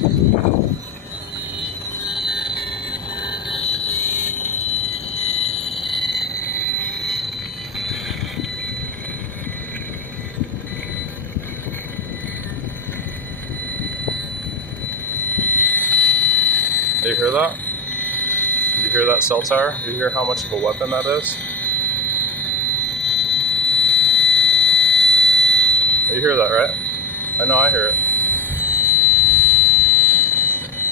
You hear that? You hear that cell tower? You hear how much of a weapon that is? You hear that, right? I know I hear it.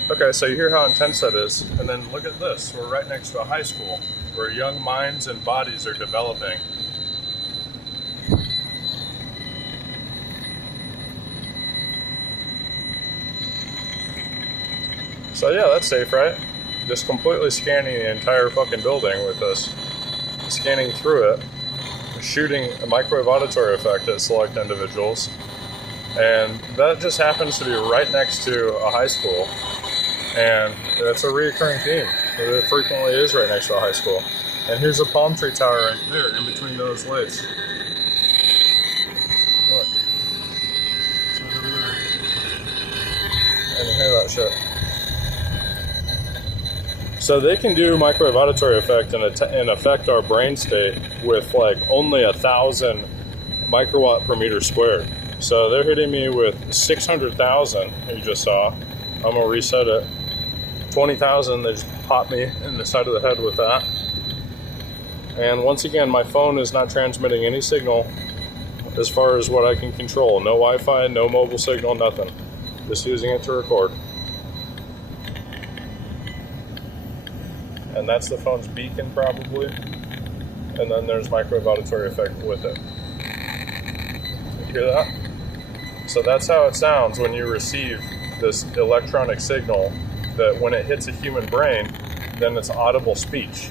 Okay, so you hear how intense that is, and then look at this. We're right next to a high school where young minds and bodies are developing. So yeah, that's safe, right? Just completely scanning the entire fucking building with this. Scanning through it, shooting a microwave auditory effect at select individuals. And that just happens to be right next to a high school. And that's a reoccurring theme. It frequently is right next to a high school. And here's a palm tree tower right there, in between those lights. Look. It's right over there. And you hear that shit. So they can do microwave auditory effect and affect our brain state with like only 1,000 microwatt per meter squared. So they're hitting me with 600,000, you just saw. I'm gonna reset it. 20,000, they just popped me in the side of the head with that. And once again, my phone is not transmitting any signal as far as what I can control. No Wi-Fi, no mobile signal, nothing. Just using it to record. And that's the phone's beacon, probably. And then there's microwave auditory effect with it. You hear that? So that's how it sounds when you receive this electronic signal, that when it hits a human brain, then it's audible speech.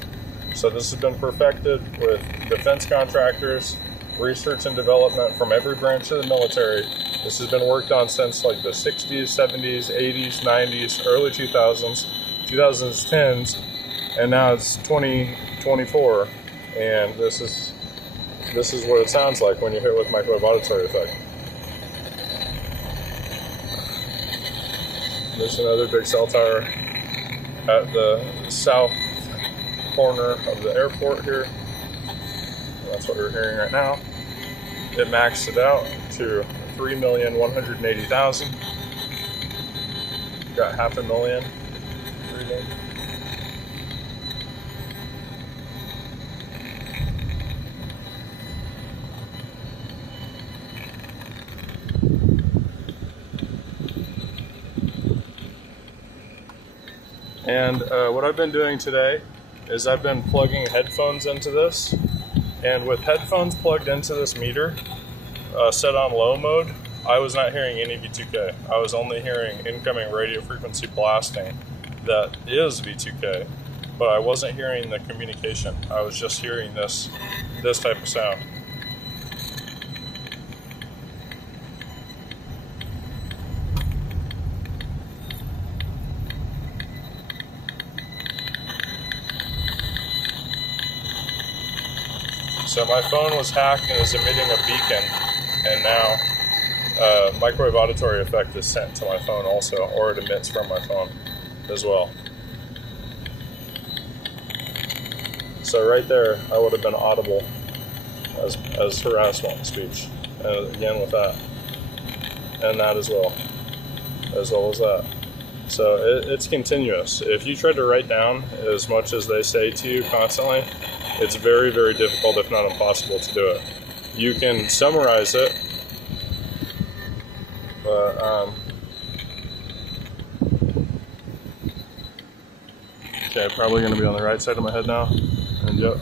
So this has been perfected with defense contractors, research and development from every branch of the military. This has been worked on since like the 60s, 70s, 80s, 90s, early 2000s, 2010s, and now it's 2024, and this is what it sounds like when you hit with microwave auditory effect. There's another big cell tower at the south corner of the airport here. That's what we're hearing right now. It maxed it out to 3,180,000. Got 500,000 reading. And what I've been doing today is I've been plugging headphones into this. And with headphones plugged into this meter, set on low mode, I was not hearing any V2K. I was only hearing incoming radio frequency blasting that is V2K, but I wasn't hearing the communication. I was just hearing this type of sound. So my phone was hacked and is emitting a beacon, and now microwave auditory effect is sent to my phone also, or it emits from my phone as well. So right there, I would have been audible as harassment speech, and again with that, and that as well as that. So it's continuous. If you try to write down as much as they say to you constantly, it's very, very difficult, if not impossible, to do it. You can summarize it, but okay, probably going to be on the right side of my head now, and yep.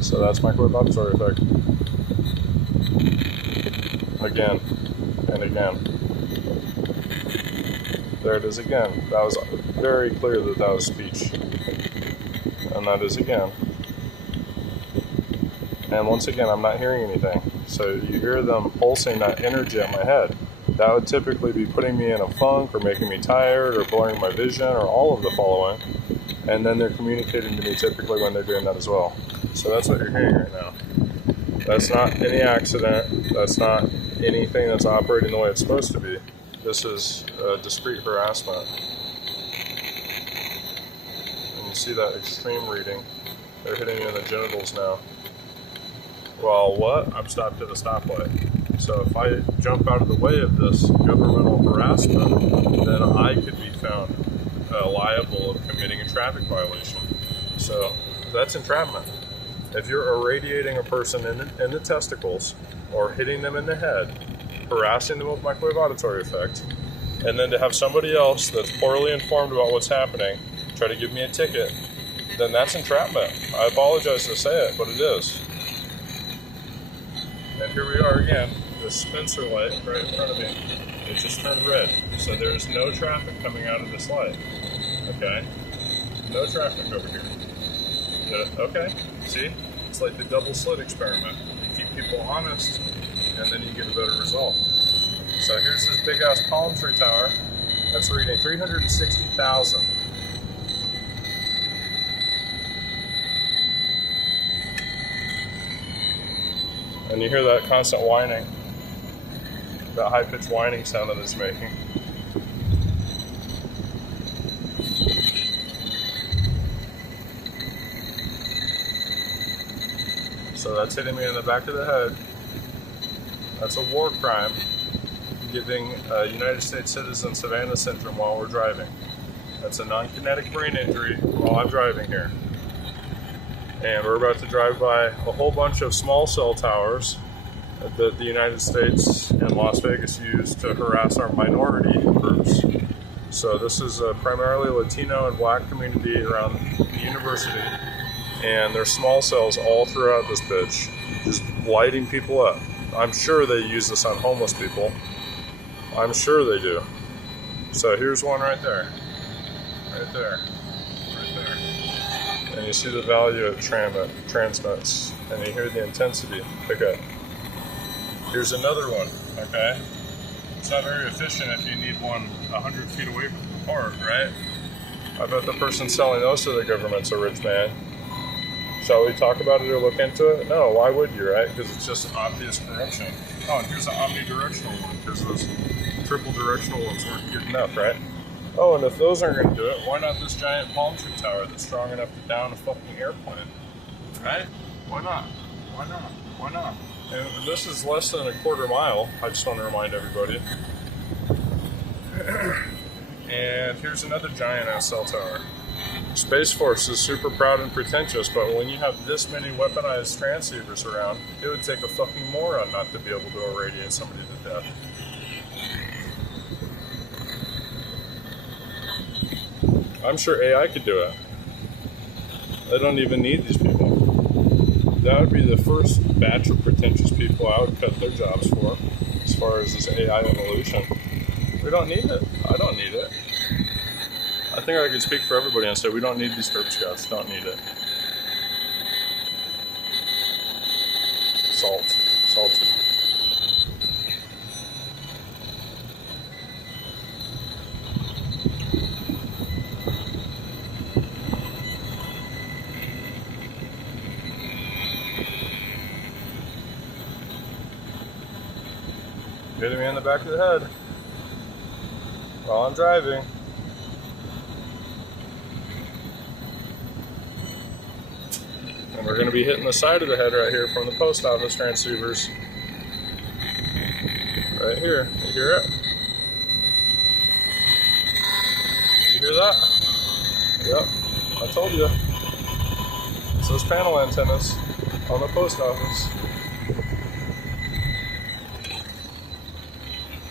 So that's microwave auditory effect. Again and again. There it is again. That was very clear that was speech. And that is again. And once again, I'm not hearing anything. So you hear them pulsing that energy at my head. That would typically be putting me in a funk or making me tired or blurring my vision or all of the following. And then they're communicating to me typically when they're doing that as well. So that's what you're hearing right now. That's not any accident. That's not anything that's operating the way it's supposed to be. This is discrete harassment. And you see that extreme reading. They're hitting you in the genitals now. Well, what? I'm stopped at a stoplight. So if I jump out of the way of this governmental harassment, then I could be found liable of committing a traffic violation. So that's entrapment. If you're irradiating a person in the testicles or hitting them in the head, harassing them with microwave auditory effect, and then to have somebody else that's poorly informed about what's happening try to give me a ticket, then that's entrapment. I apologize to say it, but it is. And here we are again, the Spencer light right in front of me. It just turned red, so there's no traffic coming out of this light. Okay? No traffic over here. Okay, see? It's like the double slit experiment. You keep people honest, and then you get a better result. So here's this big ass palm tree tower that's reading 360,000. And you hear that constant whining, that high-pitched whining sound that it's making. So that's hitting me in the back of the head. That's a war crime, giving United States citizens Savannah syndrome while we're driving. That's a non-kinetic brain injury while I'm driving here. And we're about to drive by a whole bunch of small cell towers that the United States and Las Vegas use to harass our minority groups. So this is primarily Latino and Black community around the university. And there's small cells all throughout this bitch, just lighting people up. I'm sure they use this on homeless people. I'm sure they do. So here's one right there. Right there. Right there. And you see the value it transmits. And you hear the intensity pick up. Here's another one, okay? It's not very efficient if you need one 100 feet away from the park, right? I bet the person selling those to the government's a rich man. Shall we talk about it or look into it? No, why would you, right? Because it's just obvious corruption. Oh, and here's an omnidirectional one, because those triple directional ones weren't good enough, right? Oh, and if those aren't going to do it, why not this giant palm tree tower that's strong enough to down a fucking airplane? Right? Why not? Why not? Why not? And this is less than a quarter mile, I just want to remind everybody. And here's another giant ass cell tower. Space Force is super proud and pretentious, but when you have this many weaponized transceivers around, it would take a fucking moron not to be able to irradiate somebody to death. I'm sure AI could do it. They don't even need these people. That would be the first batch of pretentious people I would cut their jobs for, as far as this AI evolution. We don't need it. I don't need it. I think I could speak for everybody and say we don't need these Herb Scouts. Don't need it. Salted. Hitting me in the back of the head while I'm driving. And we're going to be hitting the side of the head right here from the post office transceivers. Right here. You hear it? You hear that? Yep. I told you. It's those panel antennas on the post office.